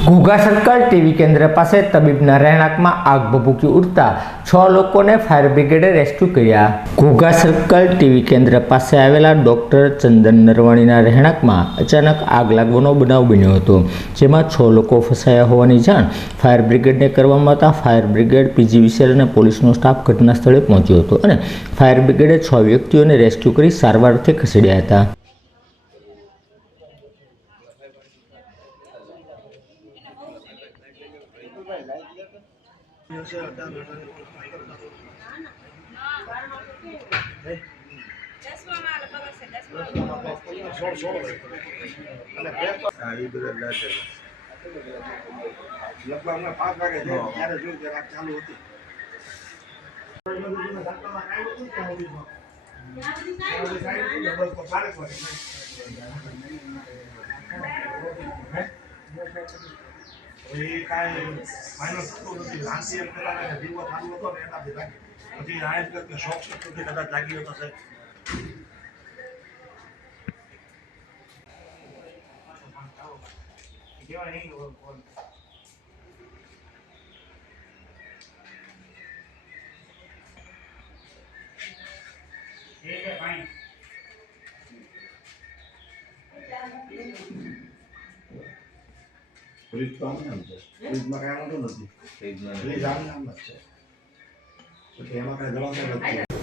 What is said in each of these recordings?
Ghogha circle TV કેન્દ્ર પાસે તબીબના રહેણાંકમાં આગ ભભૂકી ઉઠતા છ લોકોને ફાયર બ્રિગેડે રેસ્ક્યુ કર્યા. ઘોઘા સર્કલ ટીવી કેન્દ્ર પાસે આવેલા ડૉક્ટર ચંદન નરવાણીના રહેણાંકમાં અચાનક આગ લાગવાનો બનાવ બન્યો હતો, જેમાં છ લોકો ફસાયા હોવાની જાણ ફાયર બ્રિગેડને કરવામાં હતા ફાયર બ્રિગેડ પીજીવીસીએલ અને પોલીસનો સ્ટાફ ઘટના સ્થળે પહોંચ્યો હતો અને ફાયર બ્રિગેડે છ વ્યક્તિઓને રેસ્ક્યુ કરી સારવારથી ખસેડ્યા હતા હા, એ બધા લાગે. લગભગ હમણાં પાંચ વાગે ત્યારે જોયું કે આગ ચાલુ હતી એ કાંઈ final થતું નથી. દીવો ચાલુ હતો ને એનાથી લાગી. પછી આ એમ શોર્ટ સર્કિટથી કદાચ લાગી હતો સાહેબ ફ્રીજ તો આમ ને છે ફ્રીજમાં કાંઈ વાંધો નથી ફ્રીજ આમ આમ જ છે પછી એમાં કાંઈ જવાનું નથી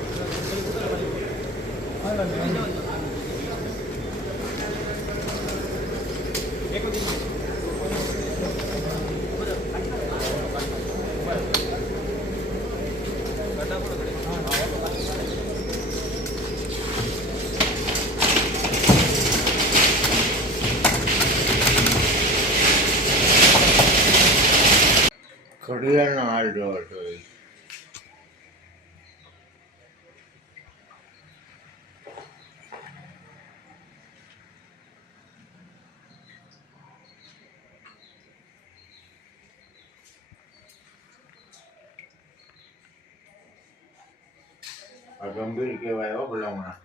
ઘડિયાળનો હાલ જોવો છો એ. ગંભીર કહેવાય હો ભલામણા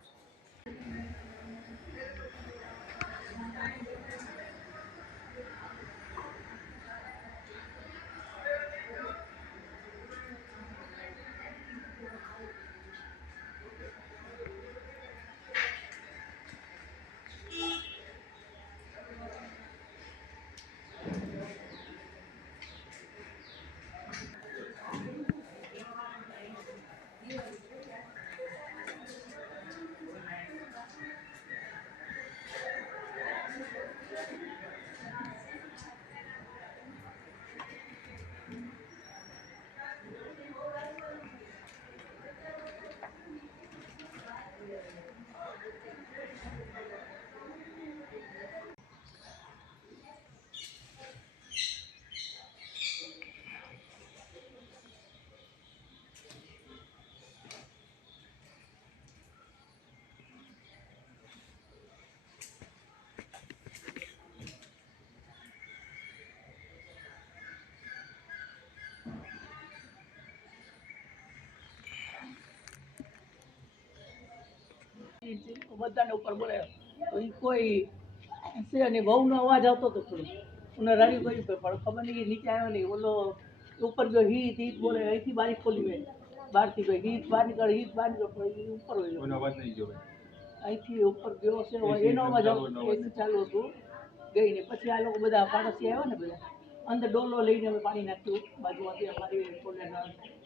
બધાને ઉપર બોલે તો કોઈ છે નહીં વહુનો અવાજ આવતો હતો થોડો ઉને રડી ગયું પણ ખબર નહીં નીચે આવ્યો નહીં ઓલો ઉપર ગયો હીત હિત બોલે અહીંથી બારી ખોલી મેં. બહારથી ગઈ. હિત બહાર નીકળે હિત બહાર નીકળે પણ ઈ ઉપર ગયો. અહીંથી ઉપર ગયો છે એનો અવાજ આવતો. ચાલુ હતું. ગઈ ને પછી આ લોકો બધા પાડોશી આવ્યા ને બધા. અંદર ડોલો લઈને અમે પાણી નાખ્યું. બાજુમાંથી અમારી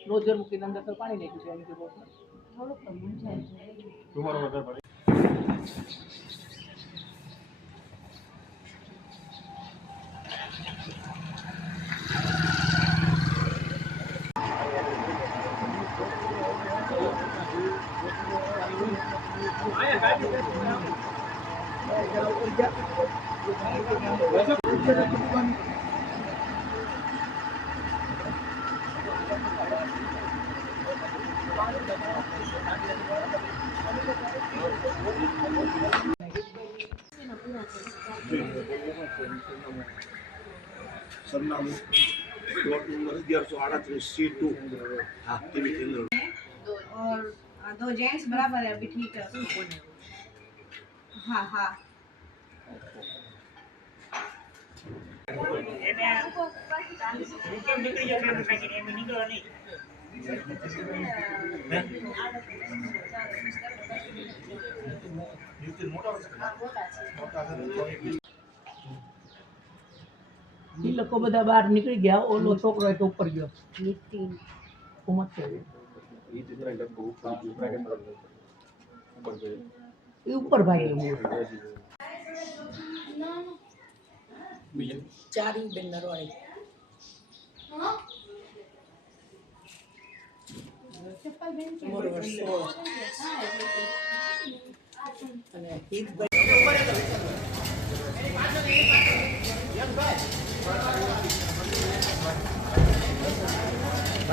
નોઝર મૂકીને અંદર તો પાણી નાખ્યું છે એની બોટલ થોડુંક મૂંઝાય છે સરનામું પ્લોટ નંબર અગિયારસો આડત્રીસ સી ટુ હા ટીવી કેન્દ્ર दो और आ, दो जेंट्स बराबर है अभी ठीक है हाँ हाँ એ લોકો બધા બહાર નીકળી ગયા ઓલો છોકરો એક ઉપર ગયો. ઉમર છે એ ઉપર ભાગી ગયો. ચારી બેન નરવાણી ઉંમર વર્ષ. સોળ. અને હિતભાઈ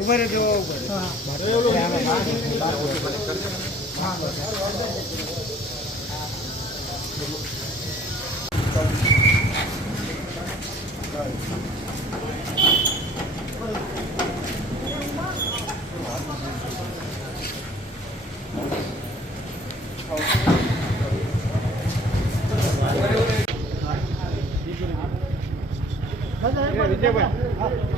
ઉભરે જો ઉભરે હા Vijaybhai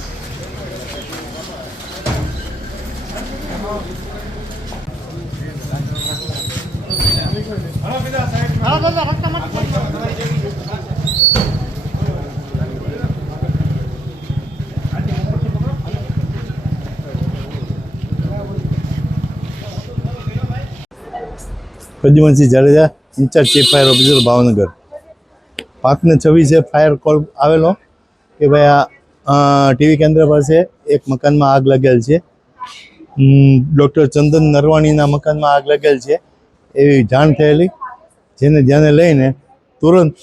Pradyumansinh Jadeja, in-charge chief fire officer, Bhavnagar. પાંચને છવ્વીસે ફાયર કોલ આવેલો કે ભાઈ આ ટીવી કેન્દ્ર પાસે એક મકાનમાં આગ લાગેલ છે. ડૉક્ટર ચંદન નરવાણીના મકાનમાં આગ લાગેલ છે, એવી જાણ થયેલી, જેને ધ્યાને લઈને તુરંત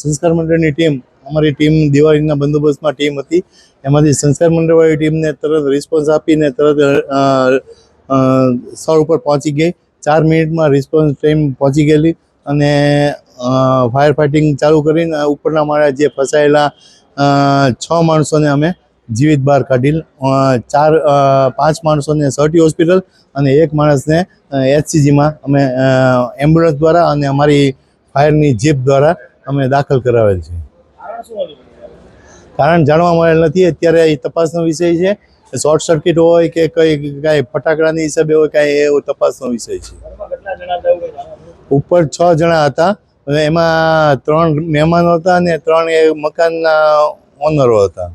સંસ્કાર મંડળની ટીમ, અમારી ટીમ દિવાળીના બંદોબસ્તમાં ટીમ હતી. એમાંથી સંસ્કાર મંડળવાળી ટીમને તરત રિસ્પોન્સ આપીને તરત સ્થળ ઉપર પહોંચી ગઈ. ચાર મિનિટમાં રિસ્પોન્સ ટાઈમ પહોંચી ગયેલી અને ફાયર ફાઇટિંગ ચાલુ કરીને ઉપરના માળા જે ફસાયેલા છ માણસોને અમે જીવિત બહાર કાઢી ચાર પાંચ માણસોને સર્ટી હોસ્પિટલ અને એક માણસને એચસીજીમાં અમે એમ્બ્યુલન્સ દ્વારા અને અમારી ફાયરની જીપ દ્વારા અમે દાખલ કરાવેલ છે. કારણ જાણવા મળેલ નથી, અત્યારે એ તપાસનો વિષય છે. શોર્ટ સર્કિટ હોય કે કઈ, કાંઈ ફટાકડાની હિસાબે હોય, કાંઈ એવો તપાસનો વિષય છે. ઉપર છ જણા હતા એમાં ત્રણ મહેમાનો હતા અને ત્રણ એ મકાનના ઓનરો હતા.